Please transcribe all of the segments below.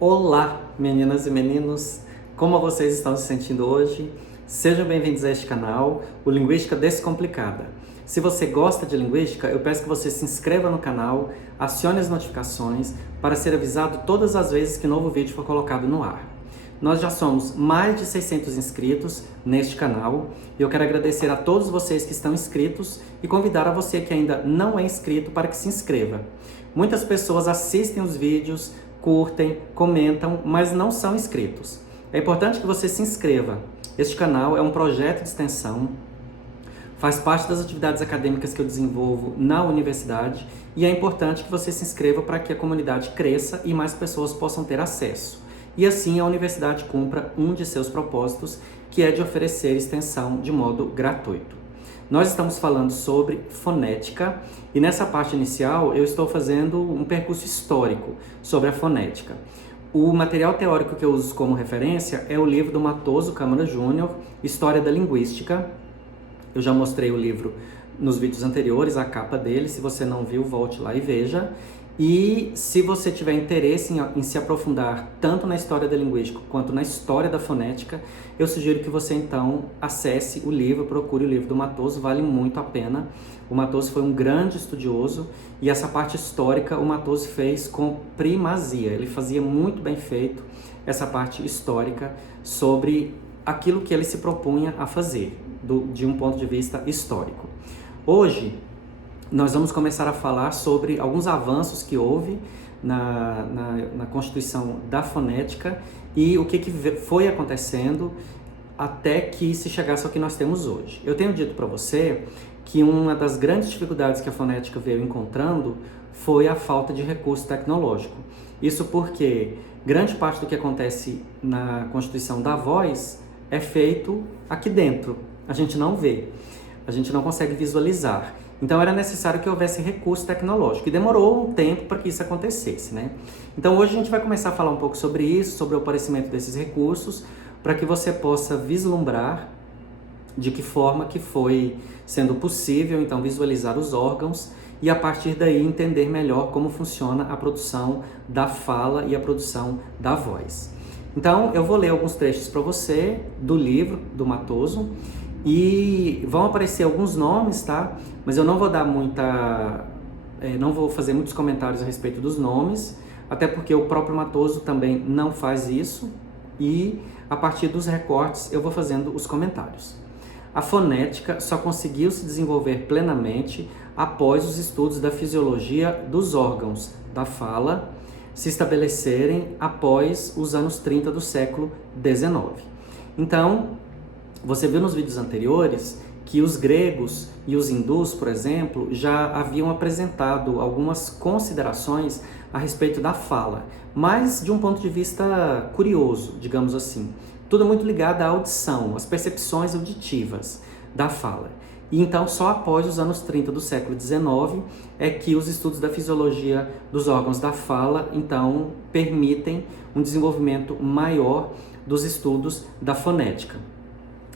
Olá, meninas e meninos! Como vocês estão se sentindo hoje? Sejam bem-vindos a este canal, o Linguística Descomplicada. Se você gosta de linguística, eu peço que você se inscreva no canal, acione as notificações para ser avisado todas as vezes que novo vídeo for colocado no ar. Nós já somos mais de 600 inscritos neste canal e eu quero agradecer a todos vocês que estão inscritos e convidar a você que ainda não é inscrito para que se inscreva. Muitas pessoas assistem os vídeos, curtem, comentam, mas não são inscritos. É importante que você se inscreva. Este canal é um projeto de extensão, faz parte das atividades acadêmicas que eu desenvolvo na universidade e é importante que você se inscreva para que a comunidade cresça e mais pessoas possam ter acesso. E assim a universidade cumpra um de seus propósitos, que é de oferecer extensão de modo gratuito. Nós estamos falando sobre fonética e nessa parte inicial eu estou fazendo um percurso histórico sobre a fonética. O material teórico que eu uso como referência é o livro do Matoso Câmara Júnior, História da Linguística. Eu já mostrei o livro nos vídeos anteriores, a capa dele. Se você não viu, volte lá e veja. E se você tiver interesse em se aprofundar tanto na história da linguística quanto na história da fonética, eu sugiro que você então acesse o livro, procure o livro do Matoso, vale muito a pena. O Matoso foi um grande estudioso e essa parte histórica o Matoso fez com primazia. Ele fazia muito bem feito essa parte histórica sobre aquilo que ele se propunha a fazer, de um ponto de vista histórico. Hoje, nós vamos começar a falar sobre alguns avanços que houve na constituição da fonética e o que foi acontecendo até que se chegasse ao que nós temos hoje. Eu tenho dito para você que uma das grandes dificuldades que a fonética veio encontrando foi a falta de recurso tecnológico. Isso porque grande parte do que acontece na constituição da voz é feito aqui dentro. A gente não vê, a gente não consegue visualizar. Então era necessário que houvesse recurso tecnológico e demorou um tempo para que isso acontecesse, né? Então hoje a gente vai começar a falar um pouco sobre isso, sobre o aparecimento desses recursos, para que você possa vislumbrar de que forma que foi sendo possível então visualizar os órgãos e a partir daí entender melhor como funciona a produção da fala e a produção da voz. Então eu vou ler alguns trechos para você do livro do Matoso e vão aparecer alguns nomes, tá? Mas eu não vou dar não vou fazer muitos comentários a respeito dos nomes, até porque o próprio Matoso também não faz isso e a partir dos recortes eu vou fazendo os comentários. A fonética só conseguiu se desenvolver plenamente após os estudos da fisiologia dos órgãos da fala se estabelecerem após os anos 30 do século XIX. Então, você viu nos vídeos anteriores que os gregos e os hindus, por exemplo, já haviam apresentado algumas considerações a respeito da fala, mas de um ponto de vista curioso, digamos assim. Tudo muito ligado à audição, às percepções auditivas da fala. E então, só após os anos 30 do século XIX é que os estudos da fisiologia dos órgãos da fala, então, permitem um desenvolvimento maior dos estudos da fonética.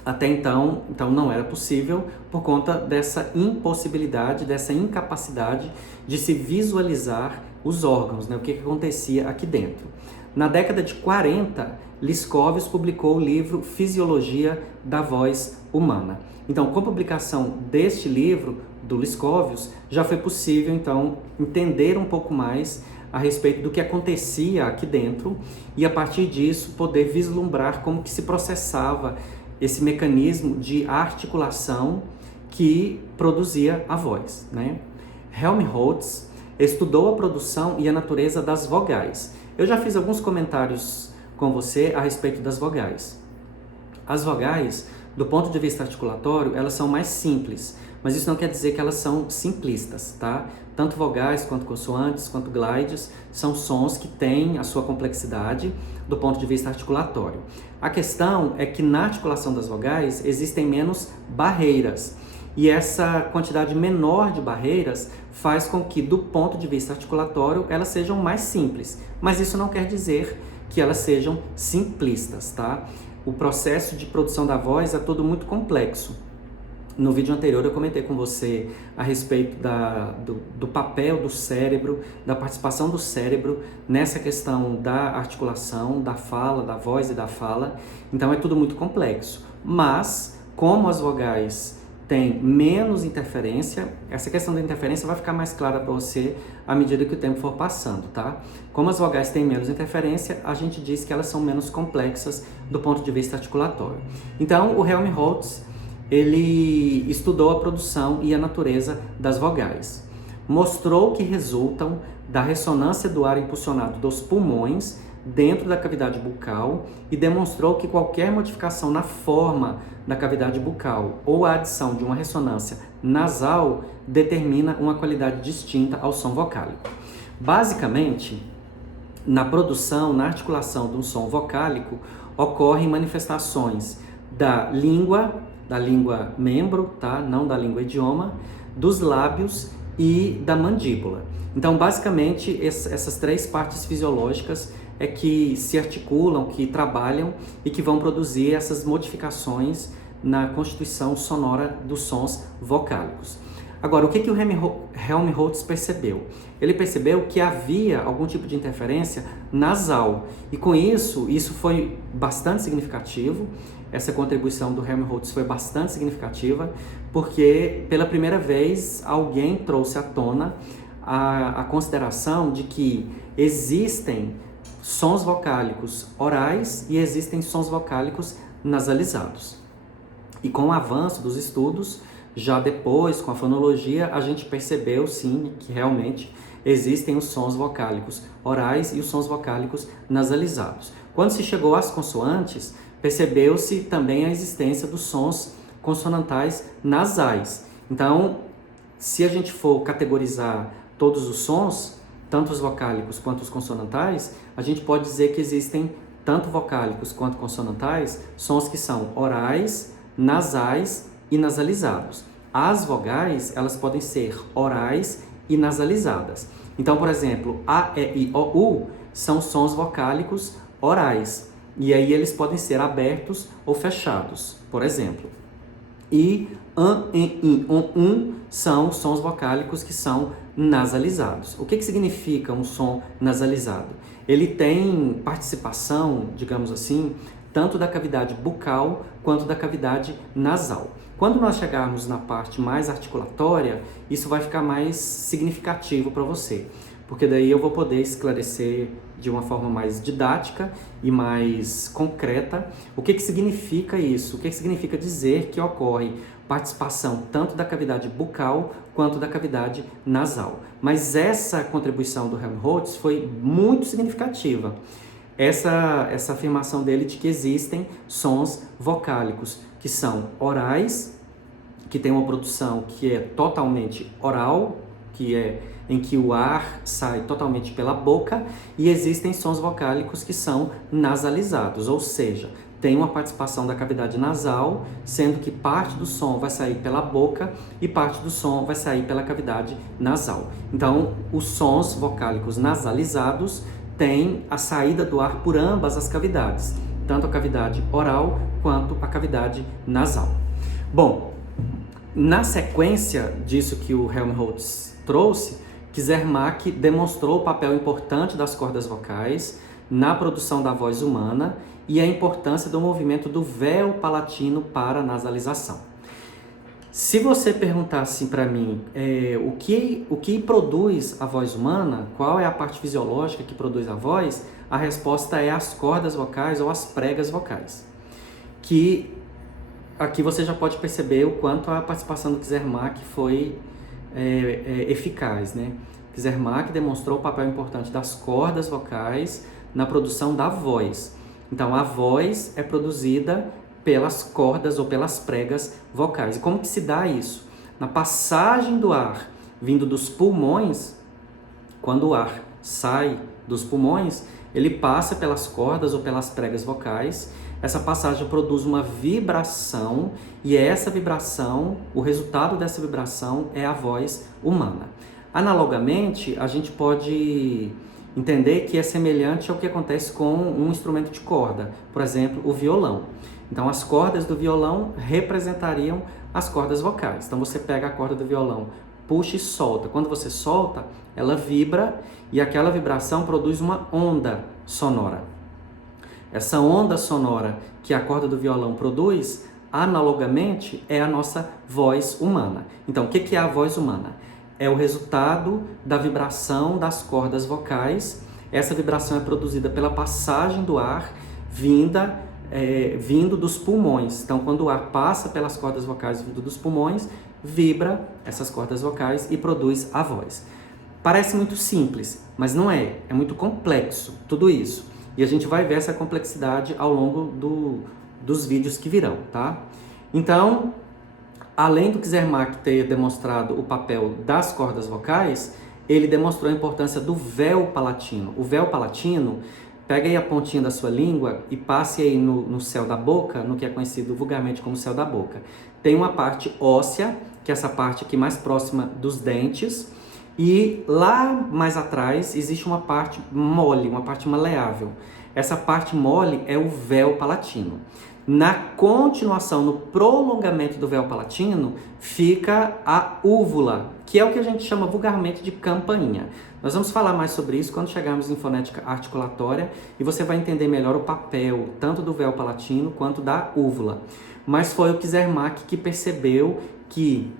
Até então não era possível por conta dessa impossibilidade, dessa incapacidade de se visualizar os órgãos, né? O que acontecia aqui dentro. Na década de 40, Liscovius publicou o livro Fisiologia da Voz Humana. Então, com a publicação deste livro, do Liscovius, já foi possível, então, entender um pouco mais a respeito do que acontecia aqui dentro e, a partir disso, poder vislumbrar como que se processava esse mecanismo de articulação que produzia a voz, né? Helmholtz estudou a produção e a natureza das vogais. Eu já fiz alguns comentários com você a respeito das vogais. As vogais, do ponto de vista articulatório, elas são mais simples, mas isso não quer dizer que elas são simplistas, tá? Tanto vogais, quanto consoantes, quanto glides, são sons que têm a sua complexidade do ponto de vista articulatório. A questão é que na articulação das vogais existem menos barreiras, e essa quantidade menor de barreiras faz com que, do ponto de vista articulatório, elas sejam mais simples, mas isso não quer dizer que elas sejam simplistas, tá? O processo de produção da voz é todo muito complexo. No vídeo anterior eu comentei com você a respeito do papel do cérebro, da participação do cérebro nessa questão da articulação, da fala, da voz e da fala. Então é tudo muito complexo. Mas, como as vogais têm menos interferência, essa questão da interferência vai ficar mais clara para você à medida que o tempo for passando, tá? Como as vogais têm menos interferência, a gente diz que elas são menos complexas do ponto de vista articulatório. Então, o Helmholtz, ele estudou a produção e a natureza das vogais. Mostrou que resultam da ressonância do ar impulsionado dos pulmões dentro da cavidade bucal e demonstrou que qualquer modificação na forma da cavidade bucal ou a adição de uma ressonância nasal determina uma qualidade distinta ao som vocálico. Basicamente, na produção, na articulação de um som vocálico, ocorrem manifestações da língua membro, tá? Não da língua idioma, dos lábios e da mandíbula. Então, basicamente, essas três partes fisiológicas é que se articulam, que trabalham e que vão produzir essas modificações na constituição sonora dos sons vocálicos. Agora, o que o Helmholtz percebeu? Ele percebeu que havia algum tipo de interferência nasal e com isso foi bastante significativo. Essa contribuição do Helmholtz foi bastante significativa porque pela primeira vez alguém trouxe à tona a consideração de que existem sons vocálicos orais e existem sons vocálicos nasalizados. E com o avanço dos estudos, já depois, com a fonologia, a gente percebeu sim que realmente existem os sons vocálicos orais e os sons vocálicos nasalizados. Quando se chegou às consoantes, percebeu-se também a existência dos sons consonantais nasais. Então, se a gente for categorizar todos os sons, tanto os vocálicos quanto os consonantais, a gente pode dizer que existem, tanto vocálicos quanto consonantais, sons que são orais, nasais e nasalizados. As vogais, elas podem ser orais e nasalizadas. Então, por exemplo, A, E, I, O, U são sons vocálicos orais. E aí eles podem ser abertos ou fechados, por exemplo. E An, En, In, On, são sons vocálicos que são nasalizados. O que significa um som nasalizado? Ele tem participação, digamos assim, tanto da cavidade bucal quanto da cavidade nasal. Quando nós chegarmos na parte mais articulatória, isso vai ficar mais significativo para você, porque daí eu vou poder esclarecer de uma forma mais didática e mais concreta o que significa isso, o que significa dizer que ocorre participação tanto da cavidade bucal quanto da cavidade nasal. Mas essa contribuição do Helmholtz foi muito significativa. Essa afirmação dele de que existem sons vocálicos que são orais, que tem uma produção que é totalmente oral, que é em que o ar sai totalmente pela boca, e existem sons vocálicos que são nasalizados, ou seja, tem uma participação da cavidade nasal, sendo que parte do som vai sair pela boca e parte do som vai sair pela cavidade nasal. Então, os sons vocálicos nasalizados têm a saída do ar por ambas as cavidades, tanto a cavidade oral quanto a cavidade nasal. Bom, na sequência disso que o Helmholtz trouxe, Kizermak demonstrou o papel importante das cordas vocais na produção da voz humana e a importância do movimento do véu palatino para a nasalização. Se você perguntar assim para mim, o que produz a voz humana, qual é a parte fisiológica que produz a voz, a resposta é as cordas vocais ou as pregas vocais. Que aqui você já pode perceber o quanto a participação do Kizermak foi eficaz, né? Kizermak demonstrou o papel importante das cordas vocais na produção da voz. Então, a voz é produzida pelas cordas ou pelas pregas vocais. E como que se dá isso? Na passagem do ar vindo dos pulmões, quando o ar sai dos pulmões, ele passa pelas cordas ou pelas pregas vocais. Essa passagem produz uma vibração e essa vibração, o resultado dessa vibração é a voz humana. Analogamente, a gente pode entender que é semelhante ao que acontece com um instrumento de corda, por exemplo, o violão. Então, as cordas do violão representariam as cordas vocais. Então você pega a corda do violão, puxa e solta. Quando você solta, ela vibra e aquela vibração produz uma onda sonora. Essa onda sonora que a corda do violão produz, analogamente, é a nossa voz humana. Então, o que é a voz humana? É o resultado da vibração das cordas vocais. Essa vibração é produzida pela passagem do ar vindo dos pulmões. Então, quando o ar passa pelas cordas vocais vindo dos pulmões, vibra essas cordas vocais e produz a voz. Parece muito simples, mas não é. É muito complexo tudo isso. E a gente vai ver essa complexidade ao longo dos vídeos que virão, tá? Então, além do Kizermak ter demonstrado o papel das cordas vocais, ele demonstrou a importância do véu palatino. O véu palatino, pega aí a pontinha da sua língua e passe aí no céu da boca, no que é conhecido vulgarmente como céu da boca. Tem uma parte óssea, que é essa parte aqui mais próxima dos dentes, e lá mais atrás existe uma parte mole, uma parte maleável. Essa parte mole é o véu palatino. Na continuação, no prolongamento do véu palatino, fica a úvula, que é o que a gente chama vulgarmente de campainha. Nós vamos falar mais sobre isso quando chegarmos em fonética articulatória e você vai entender melhor o papel tanto do véu palatino quanto da úvula. Mas foi o Kizermak que percebeu que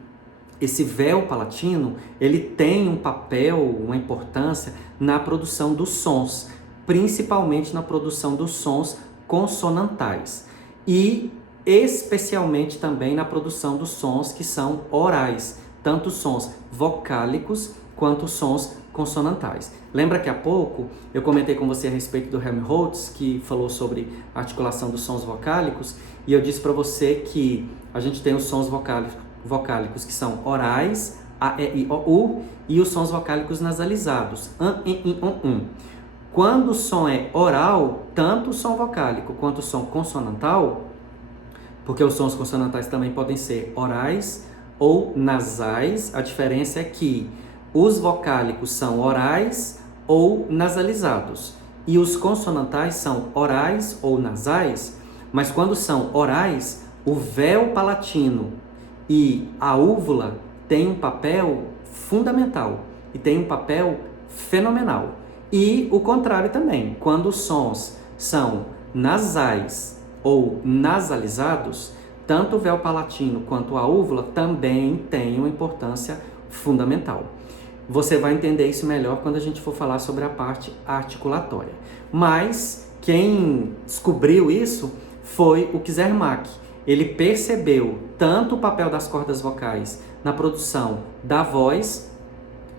esse véu palatino, ele tem um papel, uma importância na produção dos sons, principalmente na produção dos sons consonantais e especialmente também na produção dos sons que são orais, tanto os sons vocálicos quanto os sons consonantais. Lembra que há pouco eu comentei com você a respeito do Helmholtz, que falou sobre a articulação dos sons vocálicos, e eu disse para você que a gente tem os sons vocálicos que são orais, a, e, i, o, u, e os sons vocálicos nasalizados, an, in, on. Quando o som é oral, tanto o som vocálico quanto o som consonantal, porque os sons consonantais também podem ser orais ou nasais, a diferença é que os vocálicos são orais ou nasalizados e os consonantais são orais ou nasais, mas quando são orais, o véu palatino e a úvula têm um papel fundamental e tem um papel fenomenal. E o contrário também, quando os sons são nasais ou nasalizados, tanto o véu palatino quanto a úvula também têm uma importância fundamental. Você vai entender isso melhor quando a gente for falar sobre a parte articulatória. Mas quem descobriu isso foi o Kizermak. Ele percebeu tanto o papel das cordas vocais na produção da voz,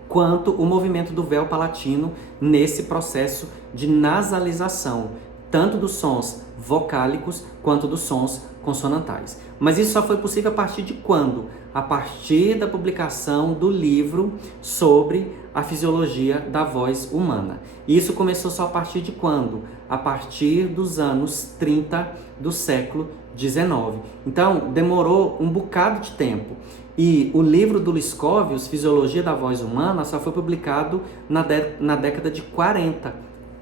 quanto o movimento do véu palatino nesse processo de nasalização, tanto dos sons vocálicos quanto dos sons consonantais. Mas isso só foi possível a partir de quando? A partir da publicação do livro sobre a fisiologia da voz humana. E isso começou só a partir de quando? A partir dos anos 30 do século XIX. Então, demorou um bocado de tempo. E o livro do Liscovius, Fisiologia da Voz Humana, só foi publicado na década de 40.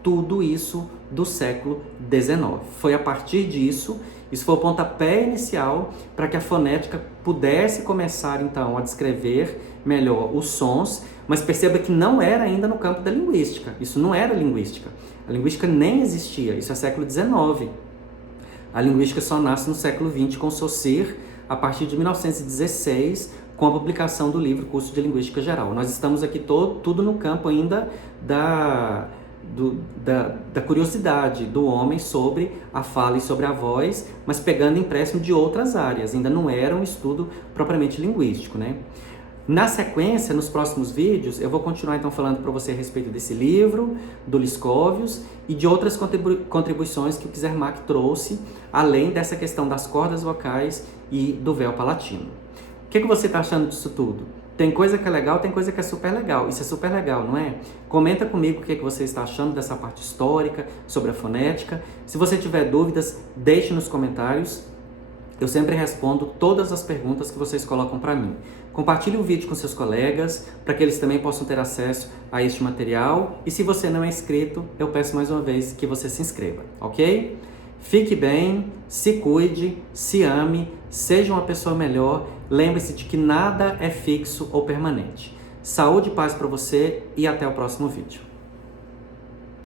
Tudo isso do século XIX. Foi a partir disso, isso foi o pontapé inicial para que a fonética pudesse começar, então, a descrever melhor os sons, mas perceba que não era ainda no campo da linguística. Isso não era linguística. A linguística nem existia. Isso é século XIX. A linguística só nasce no século XX com Saussure, a partir de 1916, com a publicação do livro Curso de Linguística Geral. Nós estamos aqui tudo no campo ainda da curiosidade do homem sobre a fala e sobre a voz, mas pegando empréstimo de outras áreas. Ainda não era um estudo propriamente linguístico, né? Na sequência, nos próximos vídeos, eu vou continuar então falando para você a respeito desse livro, do Liscovius e de outras contribuições que o Kizermak trouxe, além dessa questão das cordas vocais e do véu palatino. O que você está achando disso tudo? Tem coisa que é legal, tem coisa que é super legal. Isso é super legal, não é? Comenta comigo o que você está achando dessa parte histórica, sobre a fonética. Se você tiver dúvidas, deixe nos comentários. Eu sempre respondo todas as perguntas que vocês colocam para mim. Compartilhe o vídeo com seus colegas, para que eles também possam ter acesso a este material. E se você não é inscrito, eu peço mais uma vez que você se inscreva, ok? Fique bem, se cuide, se ame, seja uma pessoa melhor. lembre-se de que nada é fixo ou permanente. Saúde e paz para você e até o próximo vídeo.